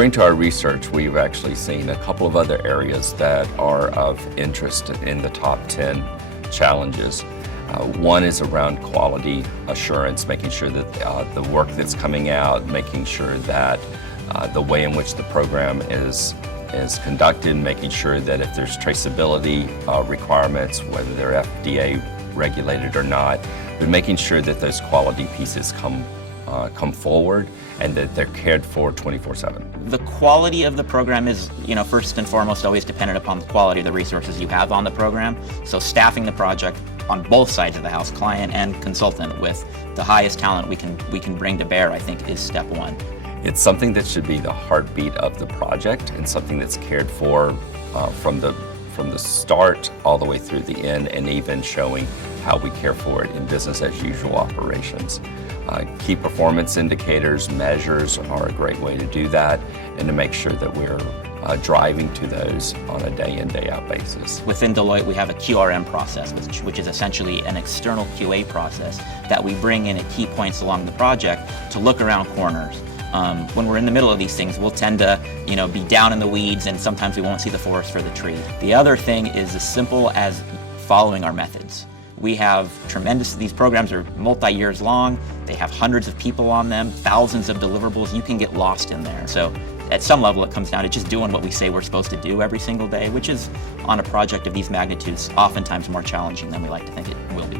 According to our research, we've actually seen a couple of other areas that are of interest in the top 10 challenges. One is around quality assurance, making sure that the work that's coming out, making sure that the way in which the program is conducted, making sure that if there's traceability requirements, whether they're FDA regulated or not, but making sure that those quality pieces come forward and that they're cared for 24/7. The quality of the program is, first and foremost always dependent upon the quality of the resources you have on the program. So staffing the project on both sides of the house, client and consultant, with the highest talent we can bring to bear, I think, is step one. It's something that should be the heartbeat of the project and something that's cared for from the start all the way through the end, and even showing how we care for it in business as usual operations. Key performance indicators, measures are a great way to do that, and to make sure that we're driving to those on a day in, day out basis. Within Deloitte, we have a Qrm process, which is essentially an external QA process that we bring in at key points along the project to look around corners. When we're in the middle of these things, we'll tend to, be down in the weeds, and sometimes we won't see the forest for the tree. The other thing is as simple as following our methods. We have these programs are multi-years long, they have hundreds of people on them, thousands of deliverables. You can get lost in there. So at some level it comes down to just doing what we say we're supposed to do every single day, which is, on a project of these magnitudes, oftentimes more challenging than we like to think it will be.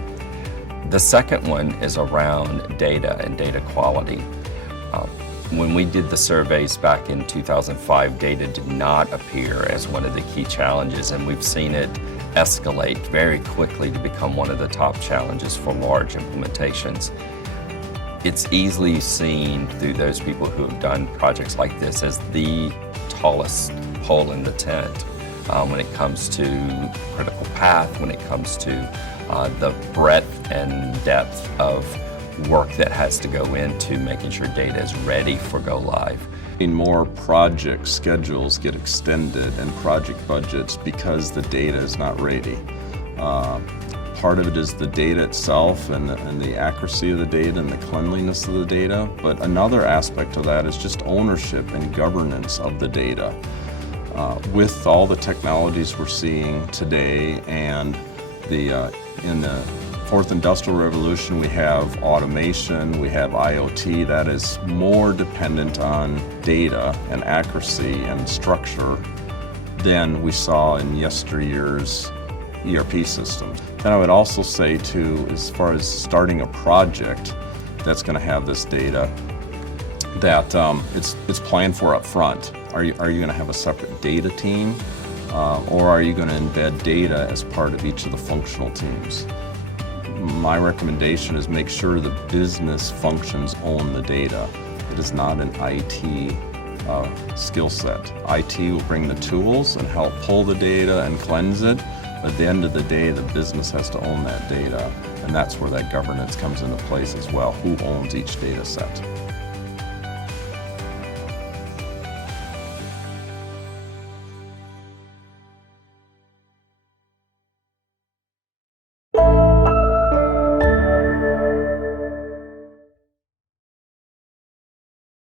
The second one is around data and data quality. When we did the surveys back in 2005, data did not appear as one of the key challenges, and we've seen it escalate very quickly to become one of the top challenges for large implementations. It's easily seen through those people who have done projects like this as the tallest pole in the tent when it comes to critical path, when it comes to the breadth and depth of work that has to go into making sure data is ready for go live. More project schedules get extended and project budgets because the data is not ready. Part of it is the data itself and the accuracy of the data and the cleanliness of the data, but another aspect of that is just ownership and governance of the data. With all the technologies we're seeing today and in the Fourth Industrial Revolution, we have automation, we have IoT that is more dependent on data and accuracy and structure than we saw in yesteryear's ERP systems. Then I would also say too, as far as starting a project that's going to have this data, that it's planned for up front. Are you going to have a separate data team, or are you going to embed data as part of each of the functional teams? My recommendation is make sure the business functions own the data. It is not an IT skill set. IT will bring the tools and help pull the data and cleanse it, but at the end of the day, the business has to own that data, and that's where that governance comes into place as well. Who owns each data set?